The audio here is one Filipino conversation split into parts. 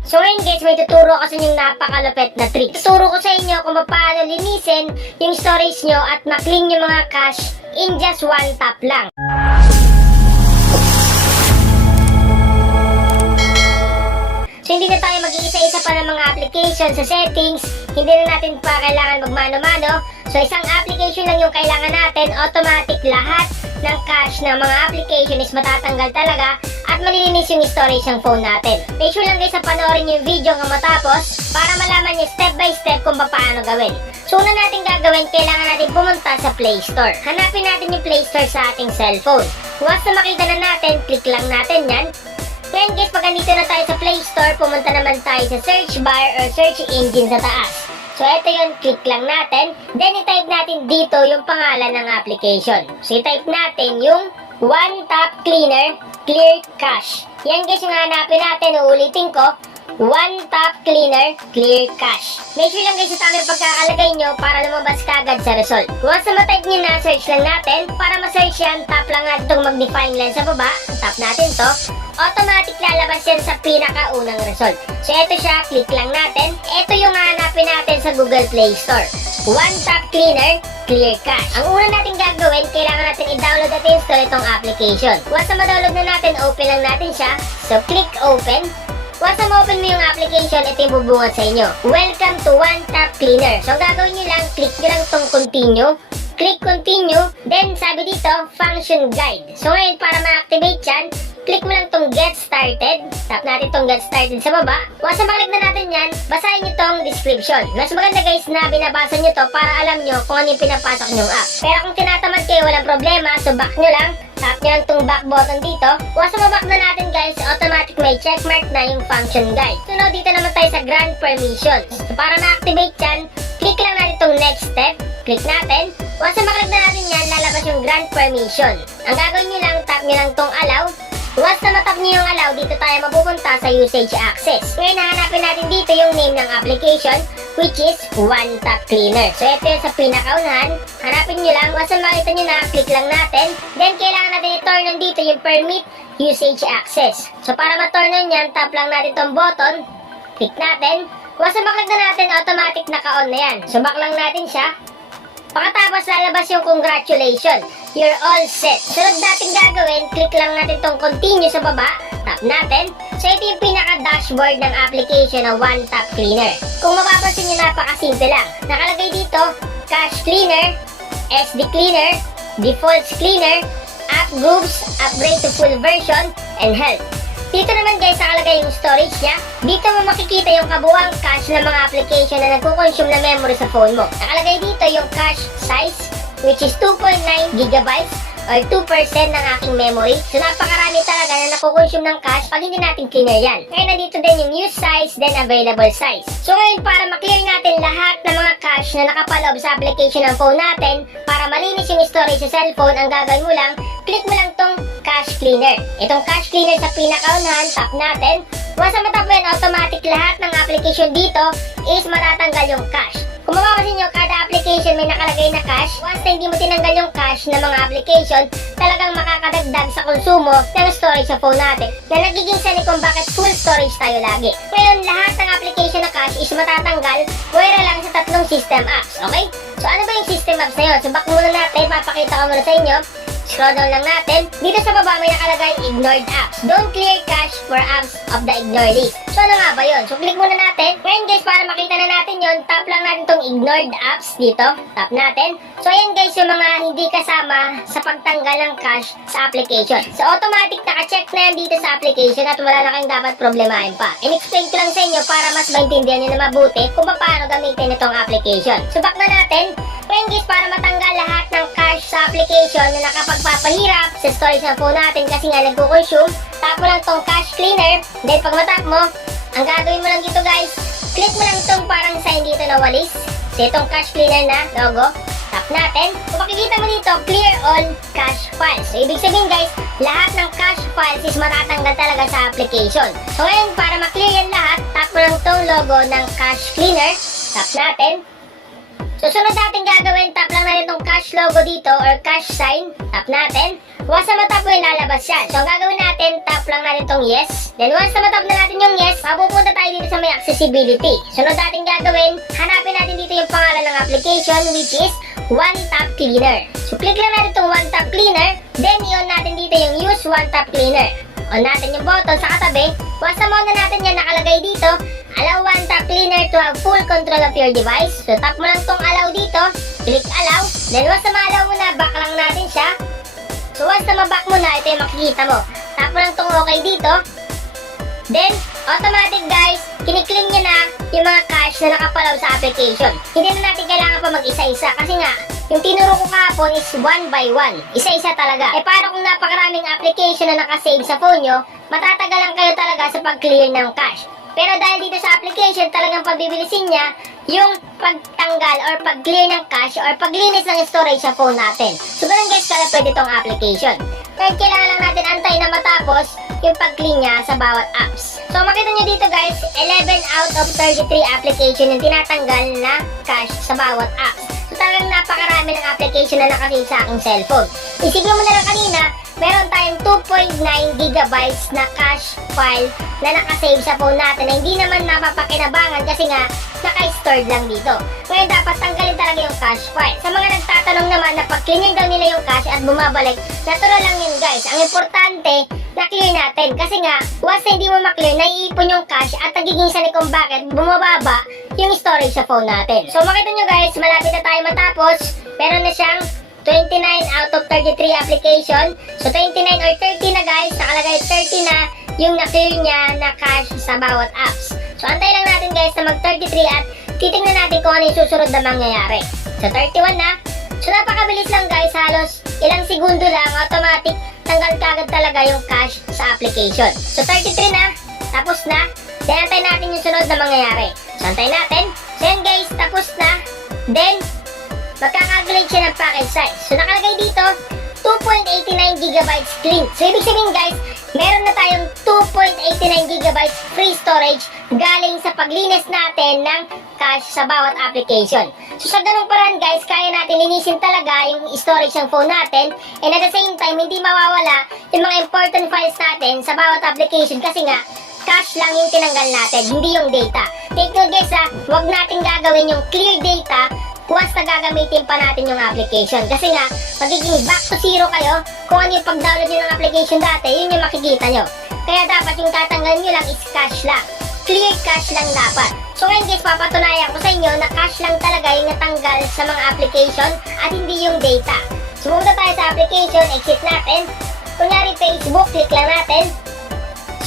So ngayon guys, may tuturo ko sa inyong napakalupit na trick. Tuturo ko sa inyo kung paano linisin yung storage nyo at makling yung mga cache in just one tap lang. So hindi na tayo mag-iisa-isa pa ng mga application sa settings, hindi na natin pa kailangan magmano-mano. So isang application lang yung kailangan natin, automatic lahat ng cache ng mga application is matatanggal talaga at malilinis yung storage ng phone natin. Make sure lang guys na panoorin yung video ng matapos para malaman nyo step by step kung paano gawin. So una natin gagawin, kailangan natin pumunta sa Play Store. Hanapin natin yung Play Store sa ating cellphone. Once na makita na natin, click lang natin yan. Ngayon guys, pag andito na tayo sa Play Store, pumunta naman tayo sa search bar or search engine sa taas. So ito yun, click lang natin. Then i-type natin dito yung pangalan ng application. So i-type natin yung One Tap Cleaner Clear Cache. Yan guys yung hanapin natin, uulitin ko. One Tap Cleaner Clear Cache. Make lang guys sa tamang pagkakalagay nyo para lumabas kagad sa result. Once na matype nyo na, search lang natin. Para ma-search yan, tap lang natin itong magnifying lens sa baba. Tap natin to. Automatic lalabas yan sa pinakaunang result. So ito siya, click lang natin. Ito yung hanapin natin sa Google Play Store. One Tap Cleaner Clear Cache. Ang una natin gagawin, kailangan natin i-download at install itong application. Once na ma-download na natin, open lang natin siya. So click open. Once na ma-open mo yung application, ito yung bubungat sa inyo. Welcome to One Tap Cleaner. So gagawin nyo lang, click nyo lang tong continue. Click continue. Then sabi dito, function guide. So ngayon, para ma-activate yan, click mo lang tong get started. Tap natin tong get started sa baba. Once na maklik na natin yan, basahin nyo tong description. Mas maganda guys na binabasa nyo to para alam nyo kung ano yung pinapasok nyong app. Pero kung tinatamad kayo, walang problema. So back nyo lang. Tap nyo lang tong back button dito. Once na maback na natin guys, automatic may checkmark na yung function guide. So now dito naman tayo sa grant permissions. So para ma-activate yan, click lang natin tong next step. Click natin. Once maklik na natin yan, lalabas yung grant permission. Ang gagawin nyo lang, tap nyo lang tong allow. Once na matap nyo yung allow, dito tayo mapupunta sa usage access. Ngayon, hahanapin natin dito yung name ng application, which is One Tap Cleaner. So, ito yung sa pinakaunahan. Hanapin nyo lang. Na makita nyo na, click lang natin. Then, kailangan natin i-turn on dito yung permit usage access. So, para ma-turn on yan, tap lang natin tong button. Click natin. Once na na natin, automatic naka-on na yan. So, back lang natin siya. Pagkatapos lalabas yung congratulations. You're all set. Sunod natin gagawin, click lang natin tong continue sa baba. Natin. So ito yung pinaka-dashboard ng application ng One Tap Cleaner. Kung mapapansin nyo, napakasimple lang. Nakalagay dito, Cache Cleaner, SD Cleaner, Defaults Cleaner, App Groups, Upgrade to Full Version, and Help. Dito naman guys, nakalagay yung storage niya. Dito mo makikita yung kabuang cache ng mga application na nagkukonsume na memory sa phone mo. Nakalagay dito yung cache size, which is 2.9 gigabytes or 2% ng aking memory. So napakarami talaga na nakukonsume ng cache pag hindi natin cleaner yan. Ngayon nandito din yung use size, then available size. So ngayon para maklear natin lahat ng mga cache na nakapaloob sa application ng phone natin, para malinis yung storage sa cellphone, ang gagawin mo lang, click mo lang tong cache cleaner. Itong cache cleaner sa pinakaunahan, tap natin. Once na matap mo yan, automatic lahat ng application dito is matatanggal yung cache. Kung mapapansin nyo, kada application may nakalagay na cache. Once na hindi mo tinanggal yung cache ng mga application, talagang makakadagdag sa konsumo ng storage sa phone natin na nagiging sani kung bakit full storage tayo lagi. Ngayon, lahat ng application na cache is matatanggal wala lang sa tatlong system apps, okay? So ano ba yung system apps na yun? So back muna natin, papakita ko muna sa inyo. Scroll lang natin. Dito sa baba may nakalagay ignored apps. Don't clear cache for apps of the ignored list. So ano nga ba yun? So click muna natin. Ngayon guys, para makita na natin yon tap lang natin tong ignored apps dito. Tap natin. So ayan guys, yung mga hindi kasama sa pagtanggal ng cache sa application. So automatic naka-check na yan dito sa application at wala na kayong dapat problemahin pa. In-explain ko lang sa inyo para mas maintindihan nyo na mabuti kung paano gamitin itong application. So back na natin. Ngayon guys, para matanggal lahat ng cache sa application na nakapagpapahirap sa storage ng phone natin kasi nga nagko-consume, tap mo lang tong cache cleaner. Then pag matap mo, ang gagawin mo lang dito guys, click mo lang itong parang sign dito na walis. So itong cache cleaner na logo, tap natin. Kung makikita mo dito, clear all cache files. So ibig sabihin guys, lahat ng cache files is matatanggal talaga sa application. So ngayon, para ma-clear yan lahat, tap mo lang itong logo ng cache cleaner. Tap natin. Susunod natin gagawin, tap lang natin itong cache logo dito or cache sign. Tap natin. Once na matap mo, lalabas yan. So, ang gagawin natin, tap lang natin itong yes. Then, once na matap na natin yung yes, mapupunta tayo dito sa may accessibility. Sunod natin gagawin, hanapin natin dito yung pangalan ng application which is One Tap Cleaner. So click lang natin itong One Tap Cleaner, then i-on natin dito yung Use One Tap Cleaner. On natin yung button sa katabi, once na muna natin yan nakalagay dito, allow One Tap Cleaner to have full control of your device. So tap mo lang tong allow dito, click allow, then once na ma-allow mo na, back lang natin siya. So once na maback mo na, ito yung makikita mo. Tap mo lang tong okay dito, Then, automatic guys, kinikling nyo na yung mga cache na nakapalaw sa application. Hindi na natin kailangan pa mag-isa-isa kasi nga, yung tinuro ko kahapon is one by one. Isa-isa talaga. Eh paano kung napakaraming application na nakasave sa phone nyo, matatagalan kayo talaga sa pag-clear ng cache. Pero dahil dito sa application, talagang pabibilisin niya yung pagtanggal or pag-clear ng cache or paglinis ng storage sa phone natin. So ganun guys, kaya pwede tong application. Kaya kailangan lang natin antay na matapos yung pag-clean niya sa bawat apps. So makita nyo dito guys, 11 out of 33 application yung tinatanggal na cache sa bawat apps. Talagang napakarami ng application na nakasave sa aking cellphone. Isipin mo na lang kanina, meron tayong 2.9 gigabytes na cache file na nakasave sa phone natin na hindi naman napapakinabangan kasi nga naka-stored lang dito. Ngayon dapat tanggalin talaga yung cache file. Sa mga nagtatanong naman na pag clear daw nila yung cache at bumabalik, natural lang yun guys. Ang importante, na-clear natin. Kasi nga, once na hindi mo ma-clear, naiipon yung cache at nagiging sanay kung bakit bumababa yung storage sa phone natin. So makita nyo guys, malapit na tayo matapos. Meron na siyang 29 out of 33 application. So 29 or 30 na guys, nakalagay 30 na yung na-clear niya na cache sa bawat apps. So antay lang natin guys na mag 33 at titingnan natin kung ano yung susunod na mangyayari. So 31 na. So napakabilis lang guys, halos ilang segundo lang, automatic tanggal kagad talaga yung cache sa application. So 33 na, tapos na. Then antay natin yung sunod na mangyayari. So antay natin. So yan guys, tapos na. Then magkakaglade siya ng package size. So nakalagay dito, 2.89 gigabytes clean. So ibig sabihin guys, meron na tayong 2.89 gigabytes free storage galing sa paglinis natin ng cache sa bawat application. So sa ganung paraan guys, kaya natin linisin talaga yung storage ng phone natin and at the same time, hindi mawawala yung mga important files natin sa bawat application kasi nga, cache lang yung tinanggal natin, hindi yung data. Take note guys ha, huwag natin gagawin yung clear data once na gagamitin pa natin yung application. Kasi nga, magiging back to zero kayo kung ano yung pag-download nyo ng application dati, yun yung makikita nyo. Kaya dapat yung tatanggal nyo lang is cache lang. Clear cache lang dapat. So ngayon guys, papatunayan ko sa inyo na cache lang talaga yung natanggal sa mga application at hindi yung data. So pumunta tayo sa application, exit natin. Kunyari Facebook, click lang natin.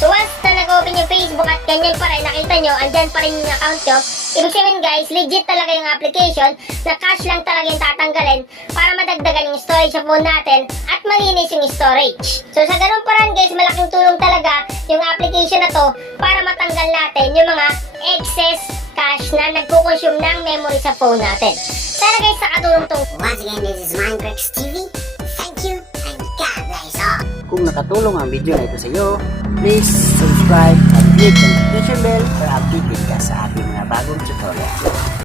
So once na nag-open yung Facebook at ganyan pa rin, nakita nyo, andyan pa rin yung account nyo. Ibig sabihin guys, legit talaga yung application na cache lang talaga yung tatanggalin para madagdagan yung storage sa phone natin at malinis yung storage. So sa ganun paraan guys, malaking tulong talaga yung application na to para matanggal natin yung mga excess cache na nagkukonsume ng memory sa phone natin. Sana guys, nakatulong tong Once again, this is Minecraft TV. Kung nakatulong ang video na ito sa iyo, please subscribe at click ang notification bell para updated ka sa ating mga bagong tutorial.